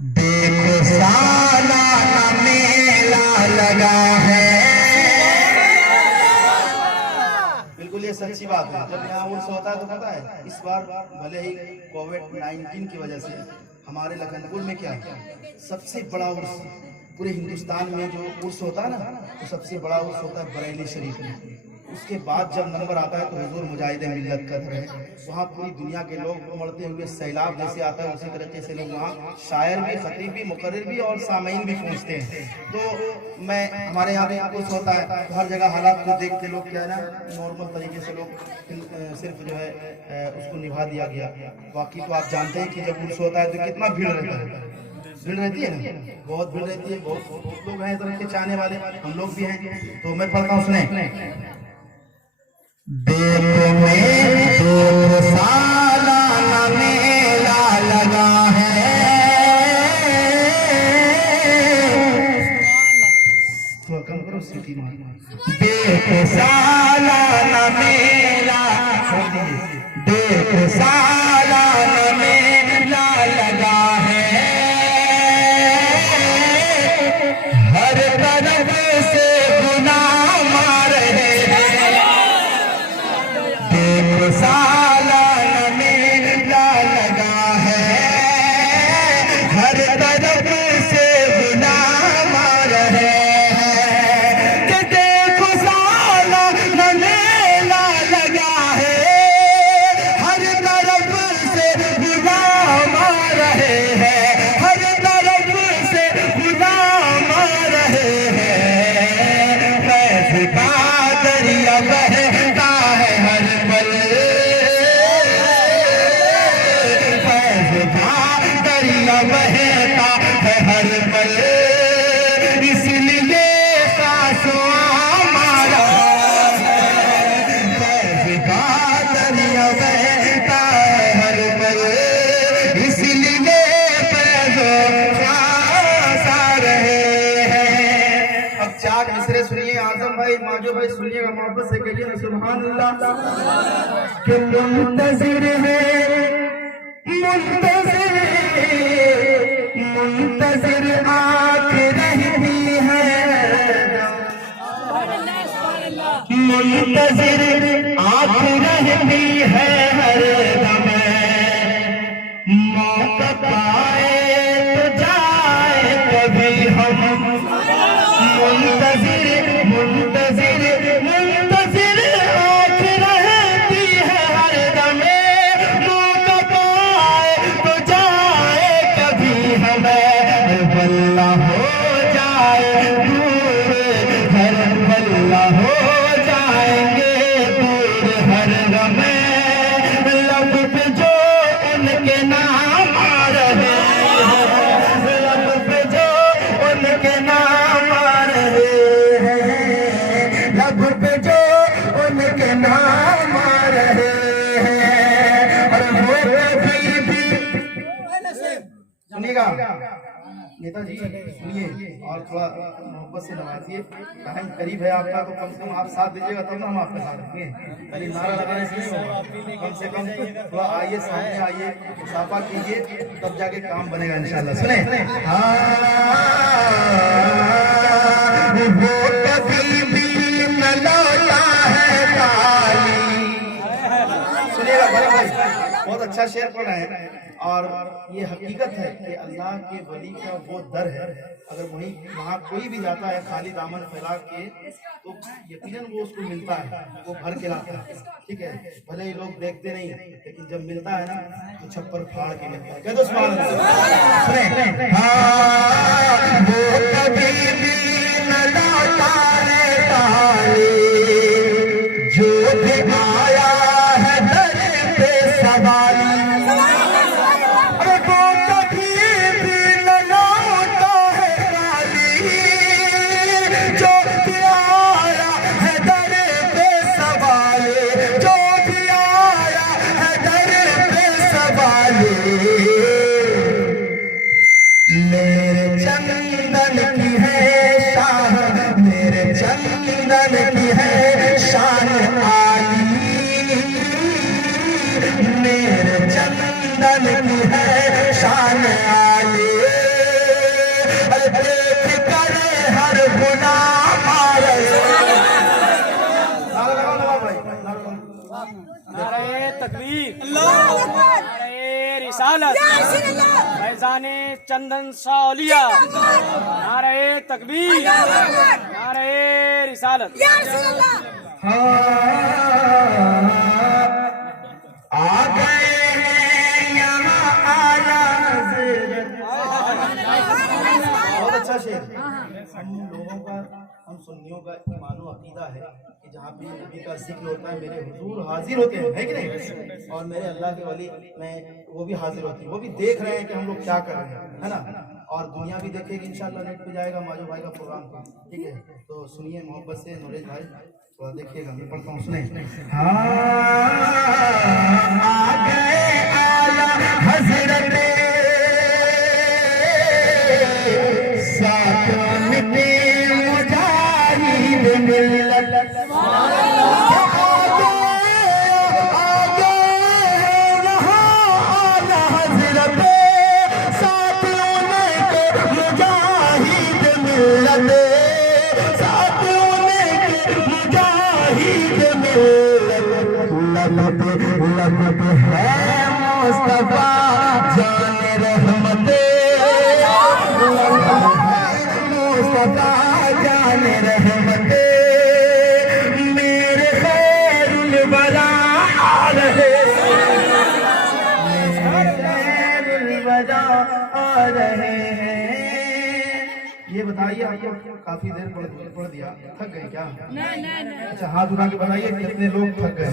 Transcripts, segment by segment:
देखो सालाना मेला लगा है। बिल्कुल ये सच्ची बात है। जब यहाँ उर्स होता है तो पता है इस बार भले ही कोविड-19 की वजह से हमारे लखनपुर में क्या है, सबसे बड़ा उर्स पूरे हिंदुस्तान में जो उर्स होता है ना, तो सबसे बड़ा उर्स होता है बरेली शरीफ में। उसके बाद जब नंबर आता है तो हुजूर मुजाहिद मिल्लत का है, वहाँ पूरी दुनिया के लोग उमड़ते हुए सैलाब जैसे आता है, उसी तरीके से लोग वहाँ शायर भी, खतीब भी, मुकर्रिर भी और सामीन भी पहुँचते हैं। तो मैं हमारे यहाँ पे कुछ होता है तो हर जगह हालात को देखते लोग क्या है ना, नॉर्मल तरीके से लोग सिर्फ जो है उसको निभा दिया गया। बाकी तो आप जानते हैं कि जब उर्स होता है तो कितना भीड़ रहता है, भीड़ रहती है ना, बहुत भीड़ रहती है। बहुत लोग हैं तरफ के चाहने वाले, हम लोग भी हैं। तो मैं पढ़ता हूँ, सुने। देखो देखो सालाना मेला लगा है। थोड़ा कम करो सीटी मार। देखो सालाना मेला, देखो सालाना मेला लगा है। हर तरफ से गुनाह मार रहे हैं। देखो सालाना मेला लगा है। हर तरफ से गुनाह मार रहे हैं। कि देखो सालाना मेला लगा है। हर तरफ से गुनाह मार रहे हैं। हर तरफ से गुनाह मार रहे हैं। फैज़ का दरिया बहता है हर पल। फैज़ का दरिया बहता है हर पल। इसलिए सांसों हमारा फैज़ का दरिया बहता है हर पल। इसलिए फैज़ सांस आ रहे हैं। अब चार मिसरे सुनिए, आजम भाई, माजो भाई सुनिएगा, मोहब्बत से कहिए ना सुभान अल्लाह। कि मुंतज़िर है, मुंतज़िर, मुंतज़िर आँख रहती है। मुंतज़िर आँख रहती है हर दम। मौका पाए तो जाए कभी हम। मुंतज़िर मुंतज़िर मुंतज़िर आँख रहती है हर दम। मौका पाए तो जाए कभी हमें। बल्ला हो जाए दूर हर बल्ला हो जाएंगे दूर हर गम। लब पे जो उनके नाम आ रहे हैं। लब पे जो उनके नाम आ रहे हैं। लब पे जो उनके नाम आ रहे हैं। और वो कभी भी सुनिएगा नेताजी, सुनिए और थोड़ा मोहब्बत से नवाजिए। टाइम करीब है आपका, तो कम से कम आप साथ दीजिएगा तब ना हम आपके साथ देंगे। खाली नारा लगाने से नहीं होगा, कम से कम थोड़ा आइए, सामने आइए, मुसाफा कीजिए, तब जाके काम बनेगा इंशाल्लाह। सुने। वो कभी भी न लौटा है खाली। सुनिएगा बड़े भाई, बहुत अच्छा शेर पढ़ रहे हैं। और ये हकीकत है कि अल्लाह के वली का वो दर है, अगर वहीं वहाँ कोई भी जाता है खाली दामन फैला के तो यकीनन वो उसको मिलता है, वो भर के लाता है। ठीक है, भले ही लोग देखते नहीं, लेकिन जब मिलता है ना तो छप्पर फाड़ के मिलता है। कह दो सुभान अल्लाह। सुने। हाँ, वो कभी भी न लौटा है खाली। जो भी आया है दर पे सवाली। अरे वो कभी भी न लौटा है खाली। जो भी आया है दर पे सवाली। जो भी आया है दर पे सवाली। मेरे चंदन की है शाह चंदन की है शान आली, देख कर हर गुनाह मारे। नारे तकबीर, नारे रिसालत, फैजाने चंदन सालिया, नारे तकबीर, नारे रिसालत। आ गए हैं यहाँ आला हज़रत। बहुत अच्छा शेर। हम लोगों का, हम सुन्नियों का ईमानो अकीदा है कि जहाँ भी नबी का जिक्र होता है मेरे हुजूर हाजिर होते हैं, है कि नहीं? और मेरे अल्लाह के वली में वो भी हाजिर होती है, वो भी देख रहे हैं कि हम लोग क्या कर रहे हैं, है ना? और दुनिया भी देखेगी इंशाल्लाह, नेट पे जाएगा माजो भाई का प्रोग्राम, ठीक है? तो सुनिए मोहब्बत से नूरेश भाई, थोड़ा देखिएगा, मैं पढ़ता हूँ, सुने। हाँ, आ गए आला हज़रत, साथ मिटे मुजाहिद मिल्लत। लगत है मुस्तफा जान रहमत, मुस्तफा जान रहमत, मेरे खैरुल वरा आ रहे, मेरे खैरुल वरा आ रहे हैं। ये बताइए, आपको काफी देर पढ़ दिया, थक गए क्या? अच्छा, हाथ उठा के बताइए कितने लोग थक गए?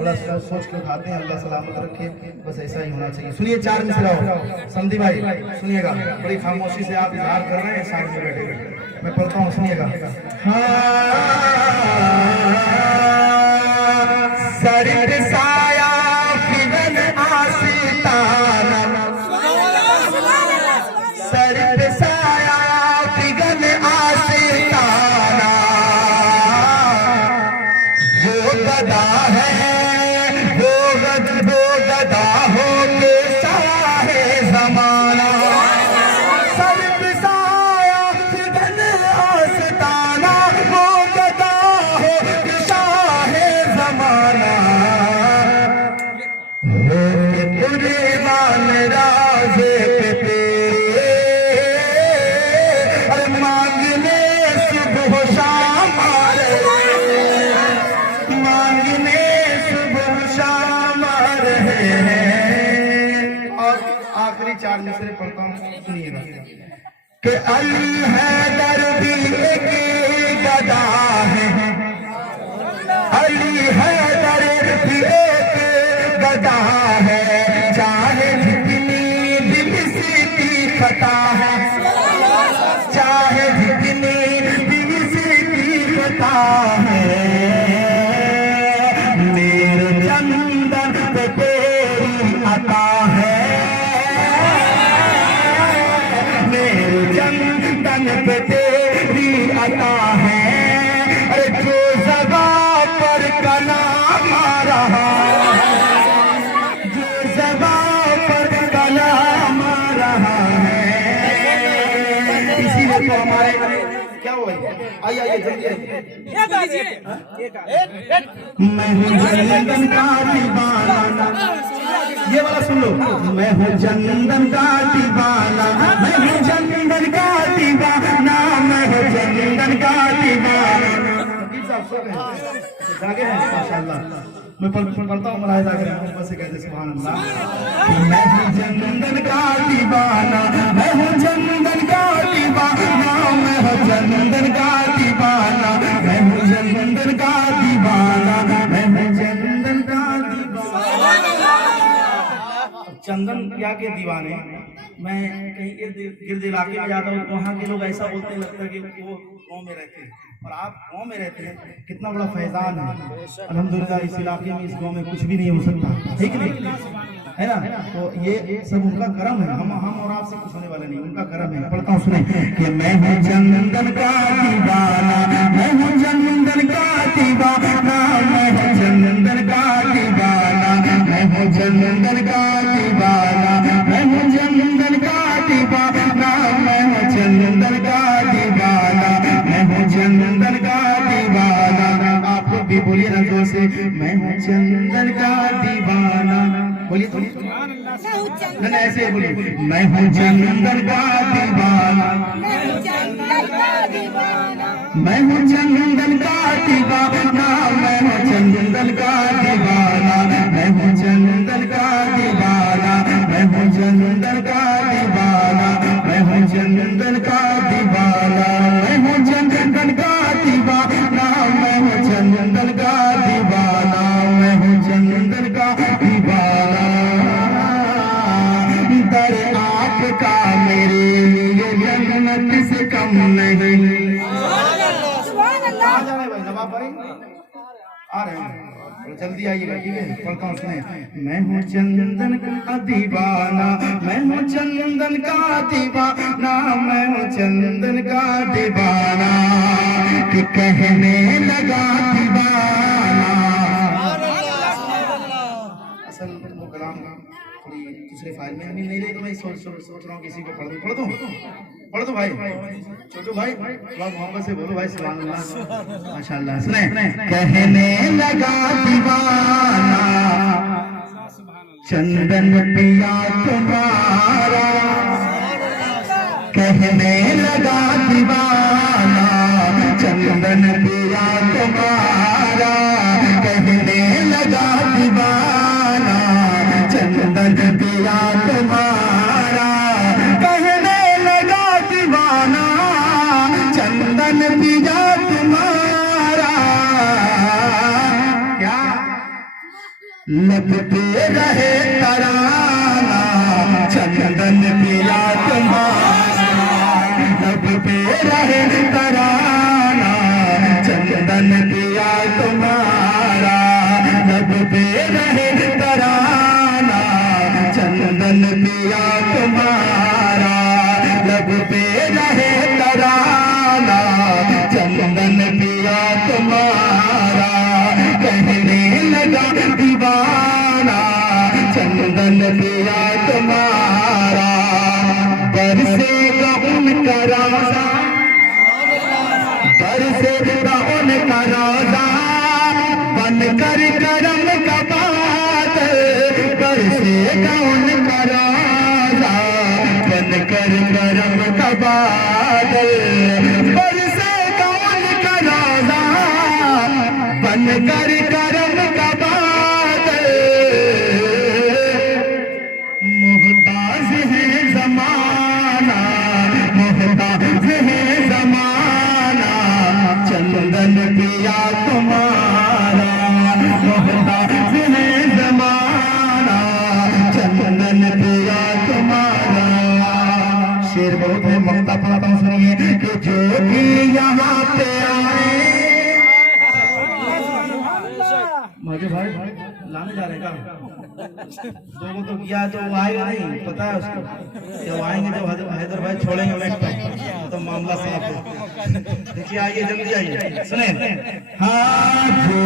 बड़ा सोच के उठाते हैं, अल्लाह सलामत रखे, बस ऐसा ही होना चाहिए। सुनिए, 4 मिसरा हो, समधी भाई सुनिएगा, बड़ी खामोशी से आप इजहार कर रहे हैं, साइड में बैठे बैठे मैं पढ़ता हूँ, सुनिएगा। सरद साया फिगन आसिताना, सरद साया फिगन आसिताना, वो गदा है, वो गदा हो के साहे जमाना। सरद साया फिगन आसिताना, वो गदा हो के साहे जमाना, कुर्बान राज़े पे तेरे, अरे मांगने सुबह शाम आ रहे, मांगने सुबह शाम आ रहे हैं। और आखिरी 4 मिसरे पढ़ता हूँ, सुनिएगा। कि अली हैदर भी एक गदा है, अली हैदर भी एक गदा है, चाहे जितनी भी इसकी खता है, चाहे जितनी भी इसकी खता है, मेरे चंदन पे तेरी अता है, मेरे चंदन पे तेरी अता है। अरे जो ज़बा पर कलाम आ रहा, जो ज़बा पर कलाम आ रहा है, इसीलिए तो हमारे क्या हुआ? आइए आइए जल्दी आइए। मैं हूँ चंदन का दीवाना, ये वाला सुन लो। मैं हूँ चंदन का दीवाना, मैं हूँ चंदन का दीवाना, मैं हूँ चंदन का दीवाना। वकील साहब सो गए, जागे हैं माशाल्लाह। मैं पढ़ता हूँ, मलाए जागे हैं, ऊपर से कहते सुभान अल्लाह। मैं हूँ चंदन का दीवाना, मैं हूँ चंदन का दीवाना, मैं हूँ चंदन का दीवाना, मैं हूँ चंदन का दीवाना, मैं हूँ चंदन का दीवाना। चंदन क्या के दीवाने। मैं कहीं गिरद इलाके में जाता हूँ, वहाँ के लोग ऐसा बोलते हैं, लगता है कि वो गाँव में रहते हैं, और आप गाँव में रहते हैं। कितना बड़ा फैजान है अल्हम्दुलिल्लाह। इस इलाके में, इस गाँव में कुछ भी नहीं हो सकता, ठीक नहीं है ना? तो ये सब उनका करम है, हम और आपसे कुछ होने वाला नहीं, उनका करम है। पढ़ता हूँ, सुने कि मैं हूँ चंदन का दीवाना, मैं हूँ चंदन का दीवाना, मैं हूँ चंदन का दीवाना, मैं हूँ चंदन का भी बोलिए ना जोर से, मैं हूँ चंदन का दीवाना। बोलिए तो ना ऐसे बोलिए, मैं हूँ चंदन का दीवाना, मैं हूँ चंदन का दीवाना, मैं हूँ चंदन का दीवाना, मैं हूँ चंदन का दीवाना, मैं हूँ चंदन का दीवाना, मैं हूँ चंदन का दीवाना, मैं हूँ चंदन का दीवाना, मैं हूँ चंदन का दीवाना, मैं हूँ चंदन का दीवाना। दर आपका मेरे लिए जन्नत से कम नहीं। आ जा रहे भाई नवाब भाई, आ रहे हैं, जल्दी आइएगा, ठीक है? पढ़ता हूँ सुने। मैं हूँ चंदन का दीवाना, मैं हूँ चंदन का दीवाना, मैं हूँ चंदन का दीवाना, कि कहने लगा दीवाना। असल वो कलाम थोड़ी दूसरे फाइल में अभी नहीं रही, तो मैं सोच रहा हूँ किसी को पढ़ दूँ भाई। छोटू भाई थोड़ा मोहब्बत से बोलो भाई, सुभान अल्लाह, माशाल्लाह। सुने, कहने लगा दीवाना, चंदन पिया तुम्हारा, कहने लगा दीवाना, चंदन पिया तुम्हारा, कहने लगा दीवाना, चंदन पिया तुम्हारा, कहने लगा दीवाना, चंदन पिया तुम्हारा। क्या लब पे रहे तराना, चंदन पिया तुम्हारा, लब पे रहे तराना, चंदन पिया तुम्हारा, लब पे रहे तराना, चंदन पिया तुम्हारा, लब पे रहे तराना, चंदन पिया तुम्हारा, कहने लगा दीवाना, चंदन पिया तुम्हारा। बरसेगा उनका रोज़ा, बरसेगा उनका रोज़ा, बन कर करम का बादल, बरसेगा उनका रोज़ा, बन कर करम का बादल, बरसेगा उनका रोज़ा, बन कर करम का बादल। मोहताज है ज़माना, मोहताज है ज़माना, चंदन पिया तुम्हारा, मोहताज है ज़माना, चंदन पिया तुम्हारा। शेर बहुत है, ममता पढ़ाता हूँ सुनिए, कि जो भी यहाँ पे आए। मौजू भाई लाने जा रहे हैं क्या? दोनों तो किया तो वो आएगा नहीं, पता है उसको, जब आएंगे जब हैदर भाई छोड़ेंगे मैच तो मामला साफ है। देखिए आइए, जल्दी आइए, सुने। हाँ जो